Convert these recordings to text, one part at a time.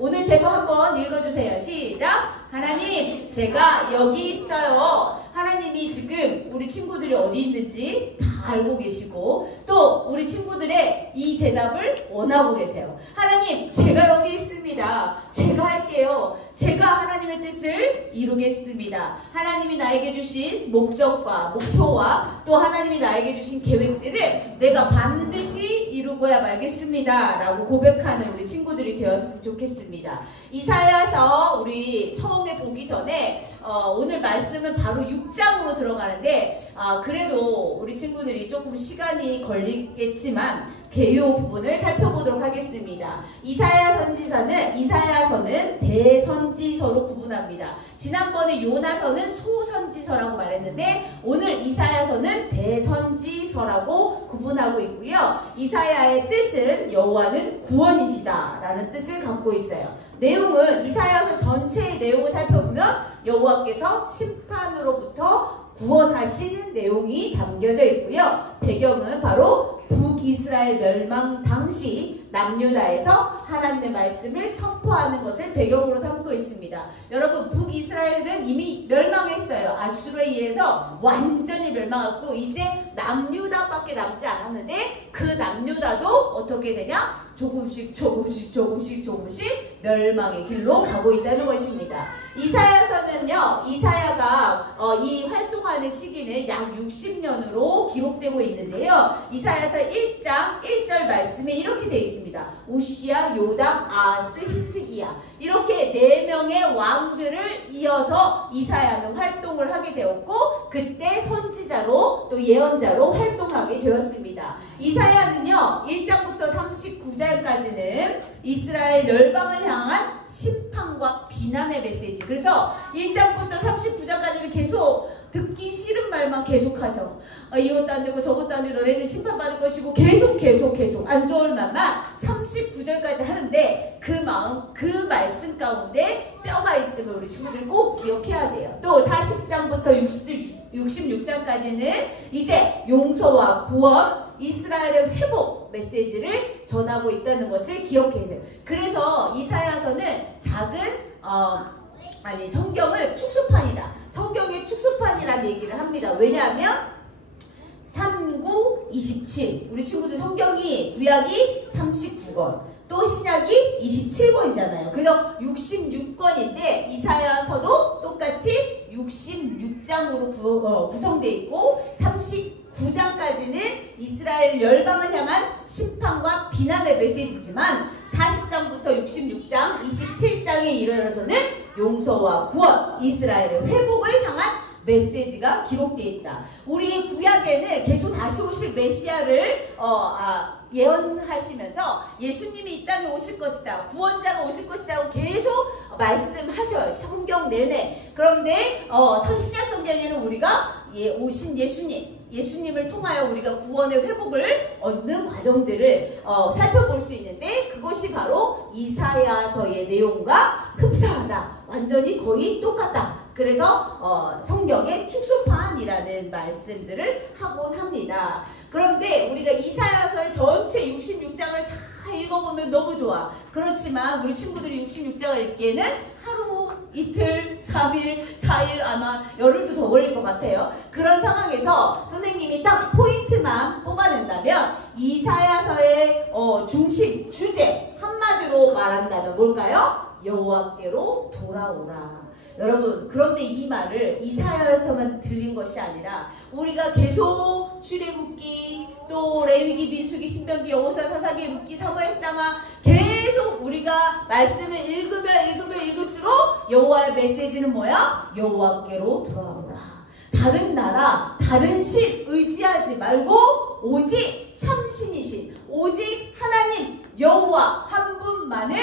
오늘 제목 한번 읽어주세요. 시작! 하나님, 제가 여기 있어요. 하나님이 지금 우리 친구들이 어디 있는지 다 알고 계시고 또 우리 친구들의 이 대답을 원하고 계세요. 하나님, 제가 여기 있습니다. 제가 할게요. 제가 하나님의 뜻을 이루겠습니다. 하나님이 나에게 주신 목적과 목표와 또 하나님이 나에게 주신 계획들을 내가 반드시 이루고야 말겠습니다. 라고 고백하는 우리 친구들이 되었으면 좋겠습니다. 이사야서 우리 처음에 보기 전에 오늘 말씀은 바로 6장으로 들어가는데 그래도 우리 친구들이 조금 시간이 걸리겠지만 개요 부분을 살펴보도록 하겠습니다. 이사야서는 대선지서로 구분합니다. 지난번에 요나서는 소선지서라고 말했는데 오늘 이사야서는 대선지서라고 구분하고 있고요. 이사야의 뜻은 여호와는 구원이시다 라는 뜻을 갖고 있어요. 내용은 이사야서 전체의 내용을 살펴보면 여호와께서 심판으로부터 구원하신 내용이 담겨져 있고요. 배경은 바로 북이스라엘 멸망 당시 남유다에서 하나님의 말씀을 선포하는 것을 배경으로 삼고 있습니다. 여러분, 북이스라엘은 이미 멸망했어요. 아수르에 의해서 완전히 멸망했고 이제 남유다밖에 남지 않았는데 그 남유다도 어떻게 되냐? 조금씩 멸망의 길로 가고 있다는 것입니다. 이사야서는요, 이사야가 이 활동하는 시기는 약 60년으로 기록되고 있는데요. 이사야서 1장 1절 말씀에 이렇게 되어 있습니다. 우시야, 요담, 아하스, 히스기야 이렇게 4명의 왕들을 이어서 이사야는 활동을 하게 되었고 그때 선지자로 또 예언자로 활동하게 되었습니다. 이사야는요 1장부터 39장까지는 이스라엘 열방을 향한 심판과 비난의 메시지. 그래서 1장부터 39장까지는 계속 듣기 싫은 말만 계속하셔. 이것도 안 되고 저것도 안 되고 너네들 심판받을 것이고 계속 안 좋을 말만 39절까지 하는데 그 말씀 가운데 뼈가 있음을 우리 친구들이 꼭 기억해야 돼요. 또 40장부터 66장까지는 이제 용서와 구원, 이스라엘의 회복 메시지를 전하고 있다는 것을 기억해야 돼요. 그래서 이사야서는 작은 성경을 축소판이다. 성경의 축소판이라는 얘기를 합니다. 왜냐하면 39, 27 우리 친구들 성경이 구약이 39권 또 신약이 27권이잖아요. 그래서 66권인데 이사야서도 똑같이 66장으로 구성되어 있고 39장까지는 이스라엘 열방을 향한 심판과 비난의 메시지지만 40장부터 66장, 27장에 이르러서는 용서와 구원, 이스라엘의 회복을 향한 메시지가 기록되어 있다. 우리 구약에는 계속 다시 오실 메시아를 예언하시면서 예수님이 이 땅에 오실 것이다. 구원자가 오실 것이라고 계속 말씀하셔요. 성경 내내. 그런데 신약 성경에는 우리가 오신 예수님을 통하여 우리가 구원의 회복을 얻는 과정들을 살펴볼 수 있는데 그것이 바로 이사야서의 내용과 흡사하다. 완전히 거의 똑같다. 그래서 성경의 축소판이라는 말씀들을 하곤 합니다. 그런데 우리가 이사야서를 전체 66장을 다 읽어보면 너무 좋아. 그렇지만 우리 친구들이 66장을 읽기에는 하루, 이틀, 3일, 4일 아마 열흘도 더 걸릴 것 같아요. 그런 상황에서 선생님이 딱 포인트만 뽑아낸다면 이사야서의 중심, 주제 한마디로 말한다면 뭘까요? 여호와께로 돌아오라. 여러분, 그런데 이 말을 이사야에서만 들린 것이 아니라 우리가 계속 출애굽기 또 레위기, 민수기, 신명기, 여호수아, 사사기, 룻기, 사무엘상하 계속 우리가 말씀을 읽으면 읽을수록 여호와의 메시지는 뭐야? 여호와께로 돌아오라. 다른 나라, 다른 신 의지하지 말고 오직 참신이신 오직 하나님 여호와 한 분만을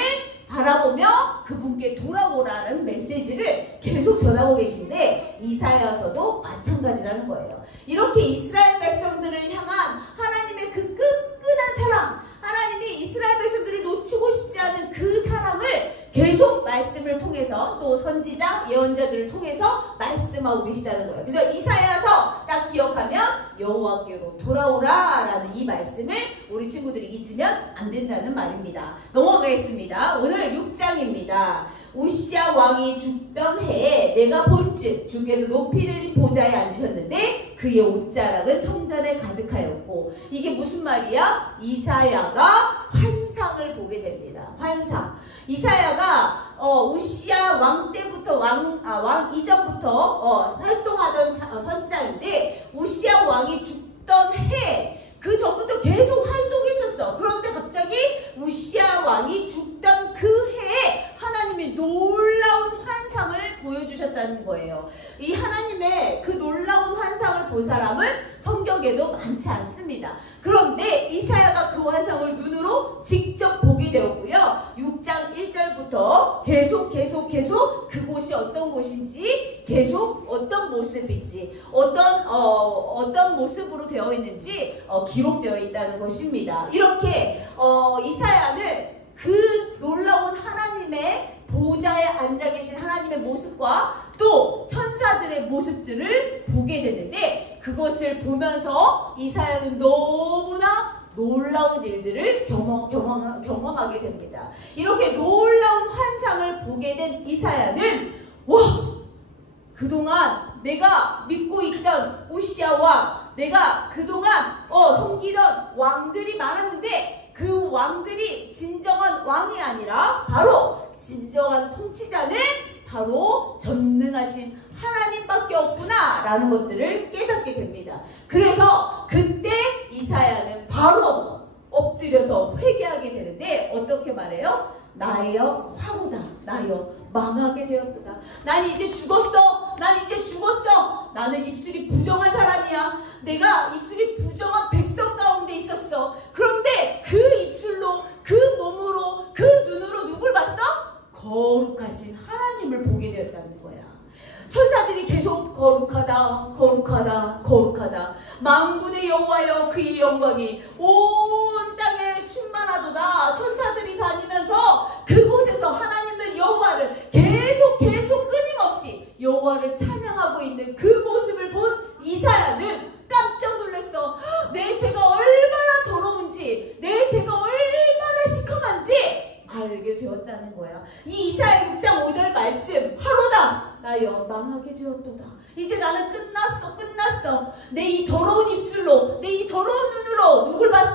바라보며 그분께 돌아오라는 메시지를 계속 전하고 계신데 이사야서도 마찬가지라는 거예요. 이렇게 이스라엘 백성들을 향한 하나님의 그 끈끈한 사랑, 하나님이 이스라엘 백성들을 놓치고 싶지 않은 그 사랑을 계속 말씀을 통해서 또 선지자, 예언자들을 통해서 말씀하고 계시다는 거예요. 그래서 이사야서 딱 기억하면 여호와께로 돌아오라 라는 이 말씀을 우리 친구들이 잊으면 안 된다는 말입니다. 넘어가겠습니다. 오늘 6장입니다. 말이야. 우시야 왕이 죽던 해에 내가 본즉 주께서 높이 들린 보좌에 앉으셨는데 그의 옷자락은 성전에 가득하였고, 이게 무슨 말이야? 이사야가 환상을 보게 됩니다. 환상. 이사야가 우시야 왕 때부터 왕 이전부터 활동하던 선지자인데, 우시야 왕이 죽던 해 그 전부터 계속 활동했었어. 그런데 갑자기 우시야 왕이 죽던 그 해에 하나님이 놀라운 환상을 보여주셨다는 거예요. 이 하나님의 그 놀라운 환상을 본 사람은 성경에도 많지 않습니다. 그런데 이사야가 그 환상을 눈으로 직접 보게 되었고요. 6장 1절부터 계속 그곳이 어떤 곳인지, 계속 어떤 모습인지, 어떤 모습으로 되어 있는지 기록되어 있다는 것입니다. 이렇게 이사야는 그 놀라운 하나님의 보좌에 앉아 계신 하나님의 모습과 또 천사들의 모습들을 보게 되는데, 그것을 보면서 이사야는 너무나 놀라운 일들을 경험하게 됩니다. 이렇게 놀라운 환상을 보게 된 이사야는, 와! 그동안 내가 믿고 있던 우시야 왕, 내가 그동안 섬기던 왕들이 많았는데 그 왕들이 진정한 왕이 아니라 바로 진정한 통치자는 바로 전능하신 하나님밖에 없구나 라는 것들을 깨닫게 됩니다. 그래서 그때 이사야는 바로 엎드려서 회개하게 되는데, 어떻게 말해요? 나여 화로다. 나여 망하게 되었구나. 난 이제 죽었어. 나는 입술이 부정한 사람이야. 내가 입술이 부정한 백성 가운데 있었어. 그런데 그 입술로, 그 몸으로, 그 눈으로 누굴 봤어? 거룩하신 하나님을 보게 되었다는 거야. 천사들이 계속 거룩하다, 거룩하다, 거룩하다. 만군의 여호와여 그의 영광이 온 땅에 충만하도다. 천사들이 다니면서 그곳에서 하나님의 여호와를 계속 끊임없이 여호와를 찬양하고 있는 그 모습을 본 이사야는 깜짝 놀랐어. 내 죄가 얼마나 더러운지, 내 죄가 얼마나 시커먼지 알게 되었다는 거야. 이 이사야 6장 5절 말씀, 하로다 나여 망하게 되었도다. 이제 나는 끝났어. 내 이 더러운 입술로, 내 이 더러운 눈으로 누굴 봤어?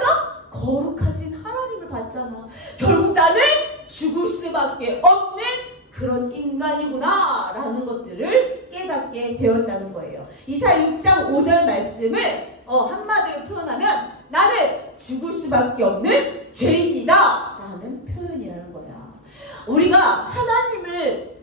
거룩하신 하나님을 봤잖아. 결국 나는 죽을 수밖에 없는 그런 인간이구나 라는 것들을 깨닫게 되었다는 거예요. 이사야 6장 5절 말씀은 한마디로 표현하면 나는 죽을 수밖에 없는 죄인이다 라는 표현이라는 거야. 우리가 하나님을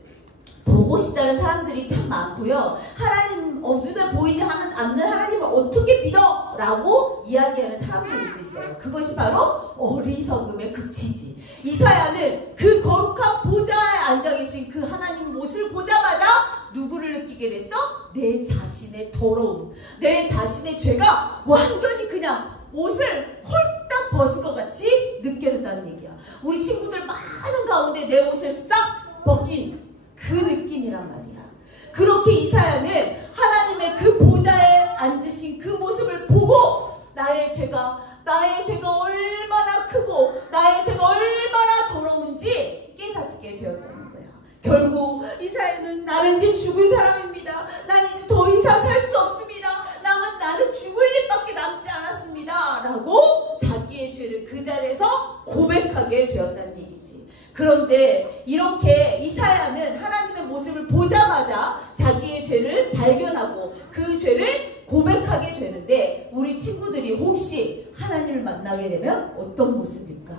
보고 싶다는 사람들이 참 많고요. 하나님 눈에 보이지 않는 하나님을 어떻게 믿어? 라고 이야기하는 사람들이 있어요. 그것이 바로 어리석음의 극치지. 이사야는 그 거룩한 보좌에 앉아 계신 그 하나님 모습을 보자마자 누구를 느끼게 됐어? 내 자신의 더러움, 내 자신의 죄가 완전히 그냥 옷을 홀딱 벗은 것 같이 느껴졌다는 얘기야. 우리 친구들 많은 가운데 내 옷을 싹 벗긴 그 느낌이란 말이야. 그렇게 이사야는 하나님의 그 보좌에 앉으신 그 모습을 보고 나의 죄가 얼마나 크고 나의 죄가 얼마나 더러운지 깨닫게 되었다는 거야. 결국 이사야는 나는 이제 죽은 사람입니다. 난 이제 더 이상 살 수 없습니다. 나는 죽을 일밖에 남지 않았습니다. 라고 자기의 죄를 그 자리에서 고백하게 되었다는 얘기지. 그런데 이렇게 이사야는 하나님의 모습을 보자마자 자기의 죄를 발견하고 그 죄를 고백하게 되는데, 우리 친구들이 혹시 하나님을 만나게 되면 어떤 모습일까?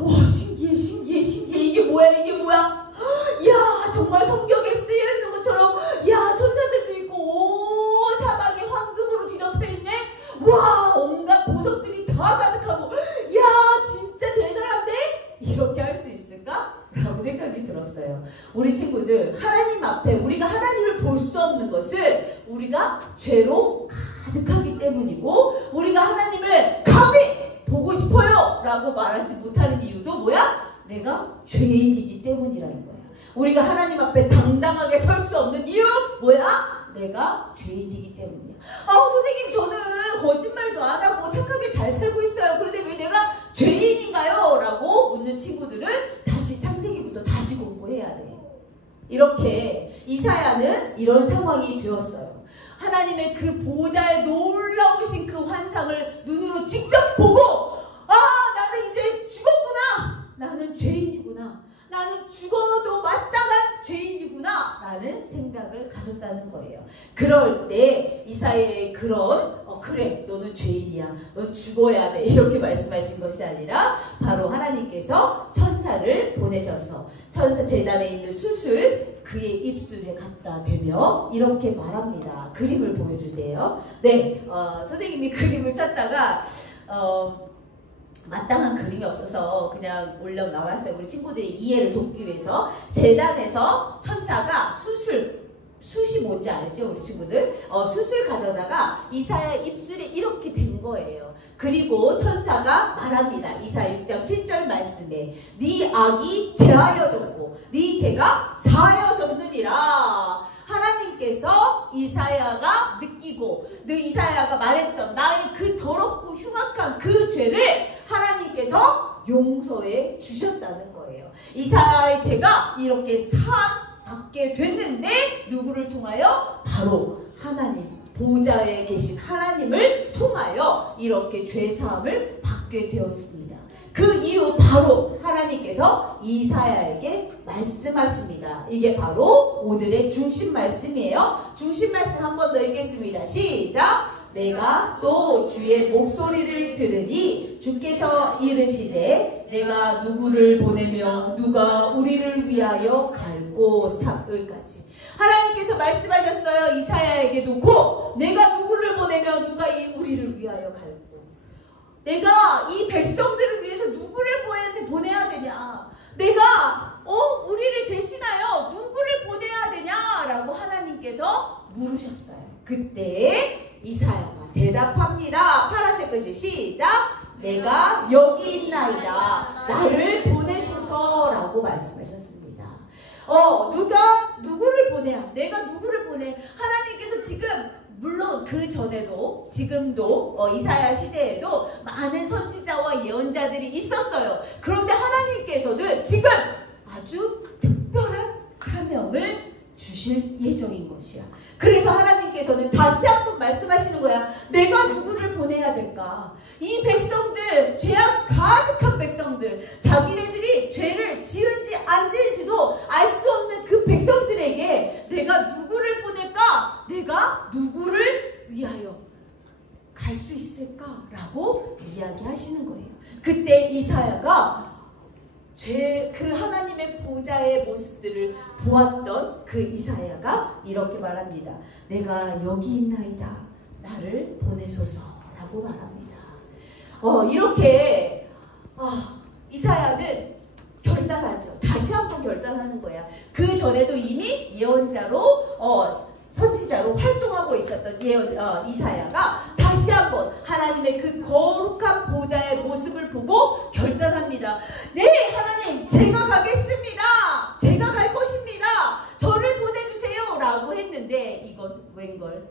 와, 신기해. 이게 뭐야? 야, 정말 성경에 쓰여 있는 것처럼, 야, 천사들도 있고, 온 사방이 황금으로 뒤덮여 있네? 와, 온갖 보석들이 다 가득하고, 야, 진짜 대단한데? 이렇게 할 수 있을까? 라고 생각이 들었어요. 우리 친구들, 하나님 앞에 우리가 하나님을 볼 수 없는 것은 우리가 죄로 가득하기 때문이고, 우리가 하나님을 감히 보고 싶어요 라고 말하지 못하는 이유도 뭐야? 내가 죄인이기 때문이라는 거야. 우리가 하나님 앞에 당당하게 설 수 없는 이유 뭐야? 내가 죄인이기 때문이야. 선생님, 저는 거짓말도 안 하고 착하게 잘 살고 있어요. 그런데 왜 내가 죄인인가요? 라고 묻는 친구들은 다시 창세기부터 다시 공부해야 돼. 이렇게 이사야는 이런 상황이 되었어요. 하나님의 그 보좌의 놀라우신 그 환상을 눈으로 직접 보고 나는 이제 죽었구나. 나는 죄인이구나. 나는 죽어도 마땅한 죄인이구나 라는 생각을 가졌다는 거예요. 그럴 때 이사야의 그런 그래 너는 죄인이야. 넌 죽어야 돼. 이렇게 말씀하신 것이 아니라 바로 하나님께서 천사를 보내셔서 천사 제단에 있는 숯을 그의 입술에 갖다 대며 이렇게 말합니다. 그림을 보여주세요. 네, 선생님이 그림을 찾다가 마땅한 그림이 없어서 그냥 올려 나왔어요. 우리 친구들이 이해를 돕기 위해서. 제단에서 천사가 숯이 뭔지 알죠? 우리 친구들? 숯을 가져다가 이사야 입술에 이렇게 댄 거예요. 그리고 천사가 말합니다. 이사야 6장 7절 말씀에 네 악이 제하여졌고 네 죄가 사하여졌느니라. 하나님께서 이사야가 느끼고 이사야가 말했던 나의 그 더럽고 흉악한 그 죄를 하나님께서 용서해 주셨다는 거예요. 이사야의 죄가 이렇게 사함받게 됐는데 누구를 통하여? 바로 하나님 보좌에 계신 하나님을 통하여 이렇게 죄사함을 받게 되었습니다. 그 이유 바로 하나님께서 이사야에게 말씀하십니다. 이게 바로 오늘의 중심 말씀이에요. 중심 말씀 한 번 더 읽겠습니다. 시작! 내가 또 주의 목소리를 들으니 주께서 이르시되 내가 누구를 보내며 누가 우리를 위하여 갈고. 스탑. 여기까지. 하나님께서 말씀하셨어요. 이사야에게 놓고 내가 누구를 보내며 누가 우리를 위하여 갈고. 내가 이 백성들을 위해서 누구를 보내야 되냐. 내가 우리를 대신하여 누구를 보내야 되냐라고 하나님께서 물으셨어요. 그때 이사야가 대답합니다. 파란색 글씨 시작! 내가 여기 있나이다. 나를 보내소서라고 말씀하셨습니다. 누가 누구를 보내야? 내가 누구를 보내? 하나님께서 지금 물론 그 전에도 지금도 이사야 시대에도 많은 선지자와 예언자들이 있었어요. 그런데 하나님께서는 지금 아주 특별한 사명을 주실 예정인 것이야. 그래서 하나님께서는 다시 한번 말씀하시는 거야. 내가 누구를 보내야 될까? 이 백성들, 죄악 가득한 백성들, 자기네들이 죄를 지은지 안 지은지도 알 수 없는 그 백성들에게 내가 누구를 보낼까? 내가 누구를 위하여 갈 수 있을까? 라고 이야기하시는 거예요. 그때 이사야가 그 하나님의 보좌의 모습들을 보았던 그 이사야가 이렇게 말합니다. 내가 여기 있나이다. 나를 보내소서라고 말합니다. 이렇게 이사야는 결단하죠. 다시 한번 결단하는 거야. 그 전에도 이미 예언자로 선지자로 활동하고 있었던 이사야가 다시 한번 하나님의 그 거룩한 보좌의 모습을 보고 결단합니다. 네, 하나님, 제가 가겠습니다. 제가 갈 것입니다. 저를 보내주세요. 라고 했는데 이건 웬걸?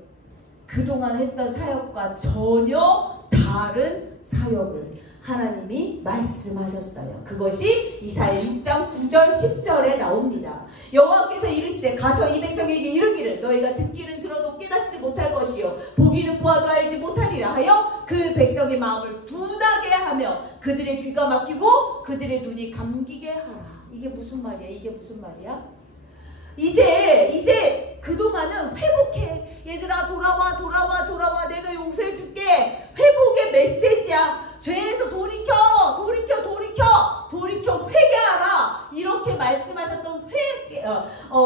그동안 했던 사역과 전혀 다른 사역을 하나님이 말씀하셨어요. 그것이 이사야 6장 9절 10절에 나옵니다. 여호와께서 이르시되 가서 이 백성에게 이르기를 너희가 듣기는 들어도 깨닫지 못할 것이요 보기는 보아도 알지 못하리라 하여 그 백성의 마음을 둔하게 하며 그들의 귀가 막히고 그들의 눈이 감기게 하라. 이게 무슨 말이야? 이게 무슨 말이야? 이제 그동안은 회복해. 얘들아 돌아와 내가 용서해 줄게. 회복의 메시지야. 죄에서 돌이켜 회개하라. 이렇게 말씀하셨던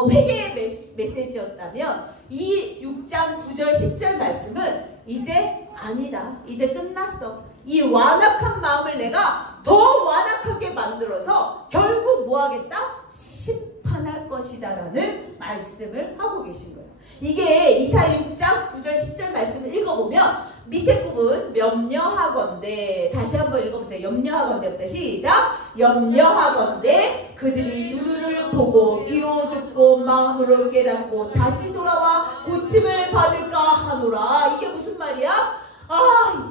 회개의 메시지였다면 이 6장 9절 10절 말씀은 이제 아니다. 이제 끝났어. 이 완악한 마음을 내가 더 완악하게 만들어서 결국 뭐 하겠다? 심판할 것이다 라는 말씀을 하고 계신 거예요. 이게 이사야 6장 9절 10절 말씀을 읽어보면 밑에 부분 염려하건대 다시 한번 읽어보세요. 염려하건대부터 시작. 염려하건대 그들이 눈을 보고 귀로 듣고 마음으로 깨닫고 다시 돌아와 고침을 받을까 하노라. 이게 무슨 말이야?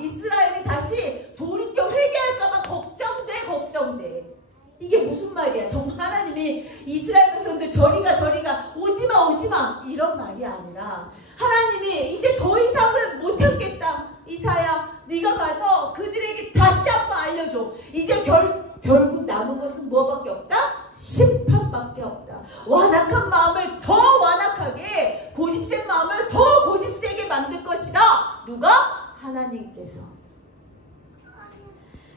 이스라엘이 다시 돌이켜 회개할까봐 걱정돼. 이게 무슨 말이야? 정말 하나님이 이스라엘 백성들 저리가 완악한 마음을 더 완악하게, 고집센 마음을 더 고집세게 만들 것이다. 누가? 하나님께서.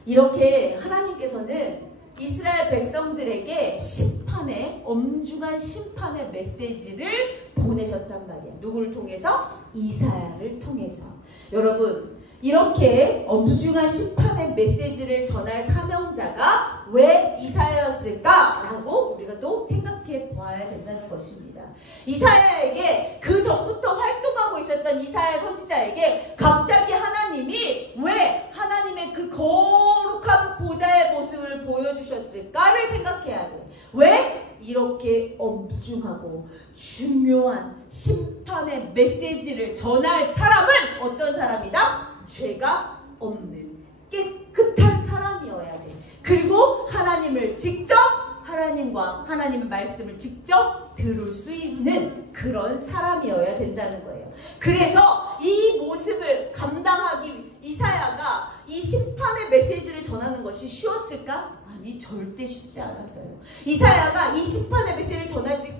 이렇게 하나님께서는 이스라엘 백성들에게 심판의, 엄중한 심판의 메시지를 보내셨단 말이야. 누구를 통해서? 이사야를 통해서. 여러분, 이렇게 엄중한 심판의 메시지를 전할 사명자가 왜 이사야였을까라고 우리가 또 생각해 보아야 된다는 것입니다. 이사야에게, 그 전부터 활동하고 있었던 이사야 선지자에게 갑자기 하나님이 왜 하나님의 그 거룩한 보좌의 모습을 보여주셨을까를 생각해야 돼. 왜? 이렇게 엄중하고 중요한 심판의 메시지를 전할 사람은 어떤 사람이다? 죄가 없는 깨끗한 사람이어야 돼. 그리고 하나님을 직접, 하나님과 하나님의 말씀을 직접 들을 수 있는 그런 사람이어야 된다는 거예요. 그래서 이 모습을 감당하기, 이사야가 이 심판의 메시지를 전하는 것이 쉬웠을까? 아니, 절대 쉽지 않았어요. 이사야가 이 심판의 메시지를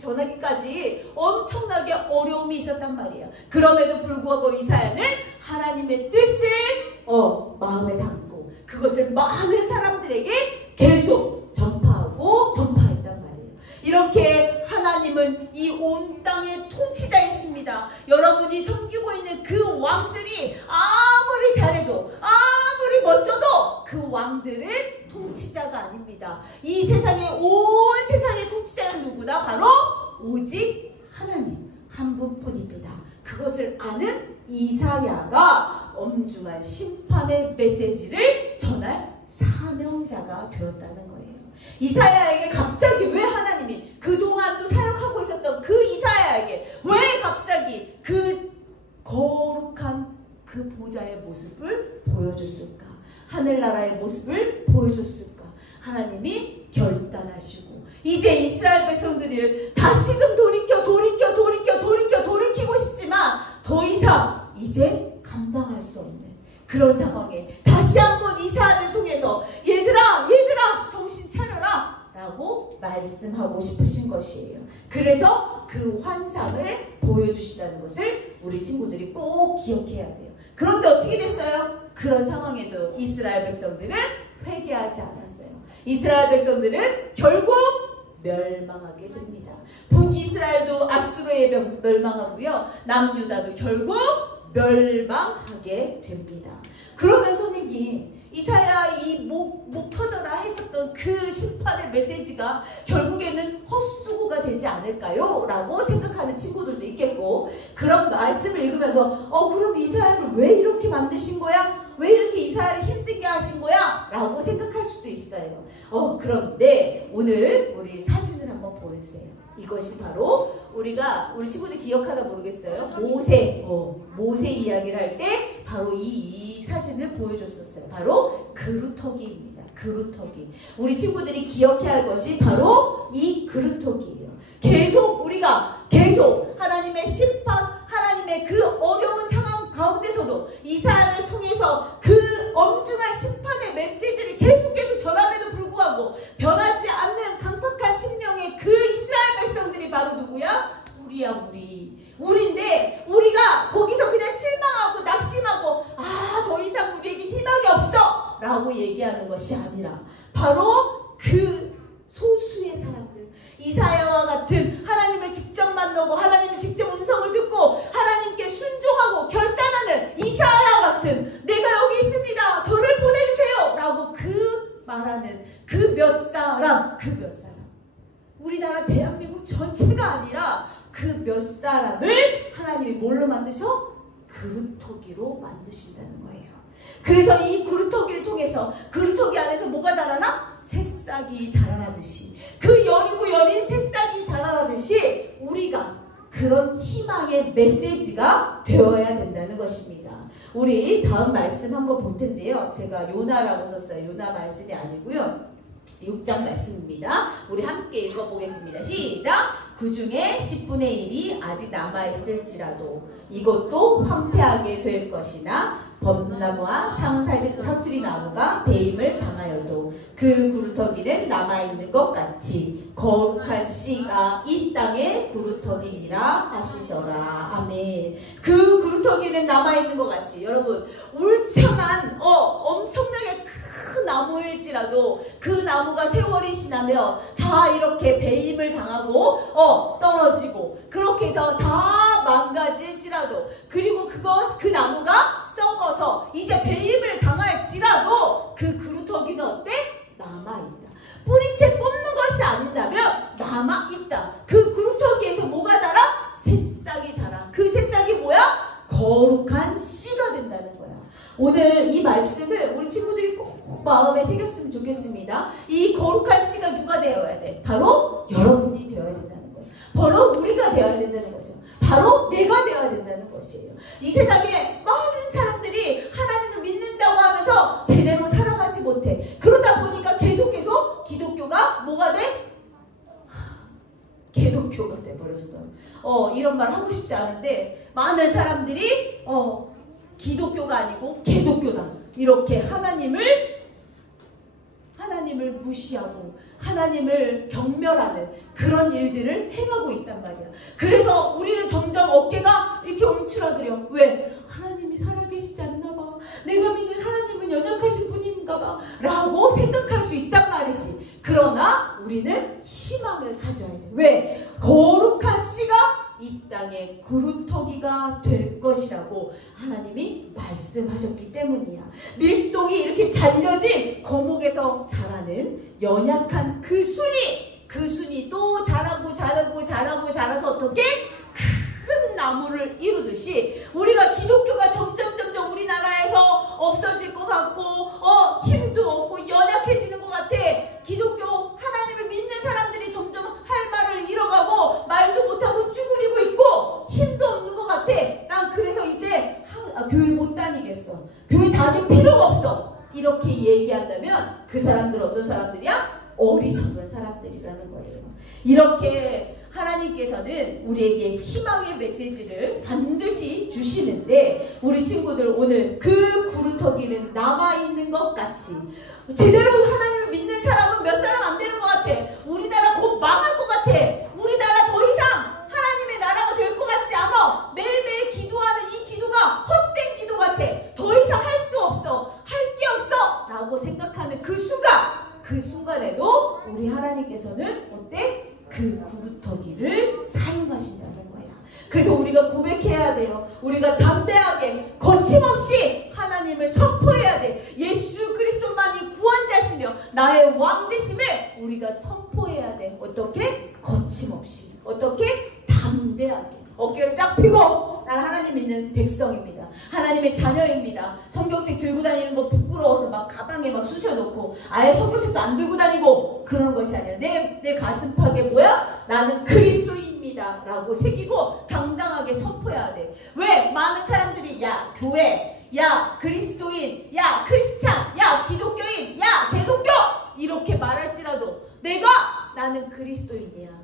전하기까지 엄청나게 어려움이 있었단 말이에요. 그럼에도 불구하고 이사야는 하나님의 뜻을 마음에 담고 그것을 많은 사람들에게 계속 전파했단 말이에요. 이렇게 하나님은 이 온 땅의 통치자이십니다. 여러분이 섬기고 있는 그 왕들이 아무리 잘해도, 아무리 멋져도 그 왕들은 통치자가 아닙니다. 이 세상의, 온 세상의 통치자는 누구다? 바로 오직 하나님 한 분뿐입니다. 그것을 아는 이사야가 엄중한 심판의 메시지를 전할 사명자가 되었다는 거예요. 이사야에게 갑자기 왜 하나님이 그동안도 사역하고 있었던 그 이사야에게 왜 갑자기 그 거룩한 그 보좌의 모습을 보여줬을까? 하늘나라의 모습을 보여줬을까? 하나님이 결단하시고 이제 이스라엘 백성들이 다시금 돌이키고 싶지만 더 이상 이제 감당할 수 없는 그런 상황에 다시 한번 이사야를 통해서 얘들아 정신 차려라 라고 말씀하고 싶으신 것이에요. 그래서 그 환상을 보여주시다는 것을 우리 친구들이 꼭 기억해야 돼요. 그런데 어떻게 됐어요? 그런 상황에도 이스라엘 백성들은 회개하지 않았어요. 이스라엘 백성들은 결국 멸망하게 됩니다. 북이스라엘도 아수르에 멸망하고요. 남유다도 결국 멸망하게 됩니다. 그러면 선생님, 이사야 이 목 터져라 했었던 그 심판의 메시지가 결국에는 헛수고가 되지 않을까요? 라고 생각하는 친구들도 있겠고, 그런 말씀을 읽으면서 그럼 이사야를 왜 이렇게 만드신 거야? 왜 이렇게 이사야를 힘들게 하신 거야? 라고 생각할 수도 있어요. 그런데 오늘 우리 사진을 한번 보여주세요. 이것이 바로 우리 친구들 기억하나 모르겠어요. 모세 이야기를 할 때 바로 이 사진을 보여줬었어요. 바로 그루터기입니다. 그루터기. 우리 친구들이 기억해야 할 것이 바로 이 그루터기예요. 우리가 계속 하나님의 심판, 하나님의 그 어려운 상황 가운데서도 이사야를 통해서 그 엄중한 심판의 메시지를 계속 전함에도 불구하고 변하지 않는 강팍한 심령의 그 이스라엘 백성들이 바로 누구야? 우리인데 우리가 거기서 그냥 실망하고 낙심하고 더 이상 우리에게 희망이 없어 라고 얘기하는 것이 아니라 바로 그 소수의 사람들, 이사야와 같은 하나님을 직접 만나고 하나님의 직접 음성을 듣고 하나님께 순종하고 결단하는 이사야 같은, 내가 여기 있습니다, 저를 보내주세요 라고 말하는 그 몇 사람, 우리나라 대한민국 전체가 아니라 그 몇 사람을 하나님이 뭘로 만드셔? 그루터기로 만드신다는 거예요. 그래서 이 그루터기를 통해서, 그루터기 안에서 뭐가 자라나? 새싹이 자라나듯이, 그 여린 새싹이 자라나듯이 우리가 그런 희망의 메시지가 되어야 된다는 것입니다. 우리 다음 말씀 한번 볼 텐데요. 제가 요나라고 썼어요. 요나 말씀이 아니고요. 6장 말씀입니다. 우리 함께 읽어보겠습니다. 시작! 그 중에 10분의 1이 아직 남아있을지라도 이것도 황폐하게 될 것이나 범나무와 상사의 화투리 나무가 배임을 당하여도 그 구루터기는 남아있는 것 같이 거룩한 씨가 이 땅에 구루터기니라 하시더라. 아멘. 그 구루터기는 남아있는 것 같이, 여러분 울창한 엄청나게 큰 나무일지라도 그 나무가 세월이 지나면 다 이렇게 배임을 당하고 떨어지고 그렇게 해서 다 망가질지라도, 그리고 그 나무가 썩어서 이제 배임을 당할지라도 그 구루터기는 어때? 남아있다. 뿌리채 뽑는 것이 아니라면 남아있다. 그 구루터기에서 뭐가 자라? 새싹이 자라. 그 새싹이 뭐야? 거룩한 씨가 된다는 거야. 오늘 이 말씀을 우리 친구들이 꼭 마음에 새겼으면 좋겠습니다. 이 거룩한 씨가 누가 되어야 돼? 바로 여러분이 되어야 된다는 거예요. 바로 우리가 되어야 된다는 것이죠. 바로 내가 되어야 된다는 것이에요. 이 세상에 많은 사람들이 하나님을 믿는다고 하면서 제대로 살아가지 못해. 그러다 보니까 계속 기독교가 뭐가 돼? 개독교가 돼버렸어. 이런 말 하고 싶지 않은데 많은 사람들이 기독교가 아니고 개독교다. 이렇게 하나님을 무시하고 하나님을 경멸하는 그런 일들을 행하고 있단 말이야. 그래서 우리는 점점 어깨가 이렇게 움츠러들여. 왜? 하나님이 살아계시지 않나 봐. 내가 믿는 하나님은 연약하신 분인가 봐 라고 생각할 수 있단 말이지. 그러나 우리는 희망을 가져야 돼. 왜? 거룩한 씨가 이 땅에 구루터기가 될 것이라고 하나님이 말씀하셨기 때문이야. 밀동이 이렇게 잘려진 거목에서 자라는 연약한 그 순이 또 자라서 어떻게? 큰 나무를 이루듯이 우리가 기독교가 점점 우리나라에서 없어질 것 같고 힘도 없고 연약해지는 것 같아. 기독교 하나님을 믿는 사람들이 점점 할 말을 잃어가고 말도 못하고 쭈그리고 있고 힘도 없는 것 같아. 난 그래서 이제 교회 못 다니겠어. 교회 다닐 필요가 없어. 이렇게 얘기한다면 그 사람들 어떤 사람들이야? 어리석은 사람들이라는 거예요. 이렇게 하나님께서는 우리에게 희망의 메시지를 반드시 주시는데 우리 친구들 오늘 그 구루터기는 남아있는 것 같이, 제대로 하나님을 믿는 사람은 몇 사람 안 되는 것 같아. 우리나라 곧 망할 것 같아. 우리나라 더 이상 하나님의 나라가 될 것 같지 않아. 매일매일 기도하는 이 기도가 헛된 기도 같아. 더 이상 할 수 없어. 할 게 없어 라고 생각하는 그 순간에도 우리 하나님께서는 어때? 그 구루터기를 사용하신다는 거야. 그래서 우리가 고백해야 돼요. 우리가 담대하게 거침없이 하나님을 선포해야 돼. 예수 그리스도만이 구원자시며 나의 왕 되심을 우리가 선포해야 돼. 어떻게? 거침없이. 어떻게? 담대하게. 어깨를 쫙 펴고 난 하나님 믿는 백성입니다. 하나님의 자녀입니다. 성경책 들고 다니는 거 부끄러워서 막 가방에 막 쑤셔놓고 아예 성경책도 안 들고 다니고 그런 것이 아니라 내 가슴팍에 뭐야? 나는 그리스도인입니다 라고 새기고 당당하게 선포해야 돼. 왜? 많은 사람들이 야 교회, 야 그리스도인, 야 크리스찬, 야 기독교인, 야 개독교 이렇게 말할지라도 나는 그리스도인이야.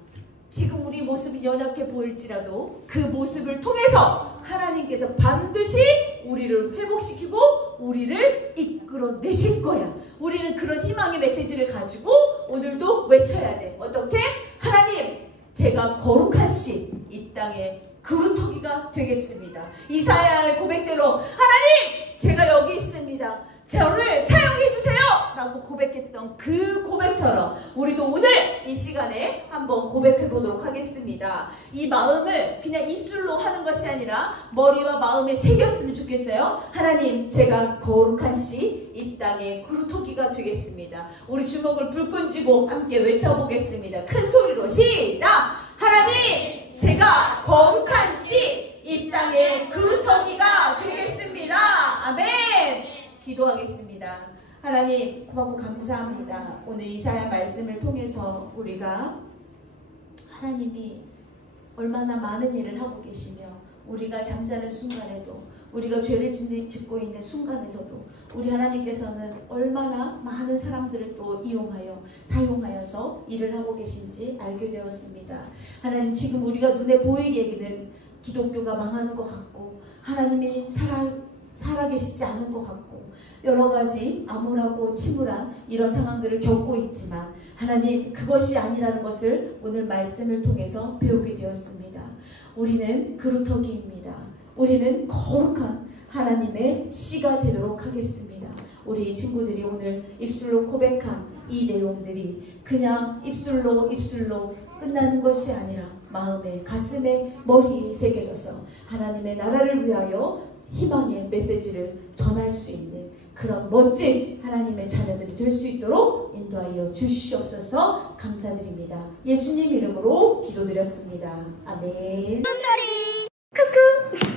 지금 우리 모습이 연약해 보일지라도 그 모습을 통해서 하나님께서 반드시 우리를 회복시키고 우리를 이끌어내실 거야. 우리는 그런 희망의 메시지를 가지고 오늘도 외쳐야 돼. 어떻게? 하나님, 제가 거룩한 씨, 이 땅에 구루터기가 되겠습니다. 이사야의 고백대로 하나님, 제가 여기 있습니다. 저를 사용해주세요 라고 고백했던 그 고백처럼 우리도 오늘 이 시간에 한번 고백해보도록 하겠습니다. 이 마음을 그냥 입술로 하는 것이 아니라 머리와 마음에 새겼으면 좋겠어요. 하나님, 제가 거룩한 씨, 이 땅에 구루터기가 되겠습니다. 우리 주먹을 불끈 쥐고 함께 외쳐보겠습니다. 큰 소리로 시작! 하나님, 제가 거룩한 씨, 이 땅에 구루터기가 되겠습니다. 아멘. 기도하겠습니다. 하나님 고맙고 감사합니다. 오늘 이사야 말씀을 통해서 우리가 하나님이 얼마나 많은 일을 하고 계시며 우리가 잠자는 순간에도 우리가 죄를 짓고 있는 순간에서도 우리 하나님께서는 얼마나 많은 사람들을 또 사용하여서 일을 하고 계신지 알게 되었습니다. 하나님, 지금 우리가 눈에 보이기에는 기독교가 망하는 것 같고 하나님이 살아계시지 않은 것 같고 여러 가지 암울하고 침울한 이런 상황들을 겪고 있지만 하나님 그것이 아니라는 것을 오늘 말씀을 통해서 배우게 되었습니다. 우리는 그루터기입니다. 우리는 거룩한 하나님의 씨가 되도록 하겠습니다. 우리 친구들이 오늘 입술로 고백한 이 내용들이 그냥 입술로 끝나는 것이 아니라 마음에, 가슴에, 머리에 새겨져서 하나님의 나라를 위하여 희망의 메시지를 전할 수 있는 그런 멋진 하나님의 자녀들이 될 수 있도록 인도하여 주시옵소서. 감사드립니다. 예수님 이름으로 기도드렸습니다. 아멘. 쿠쿠.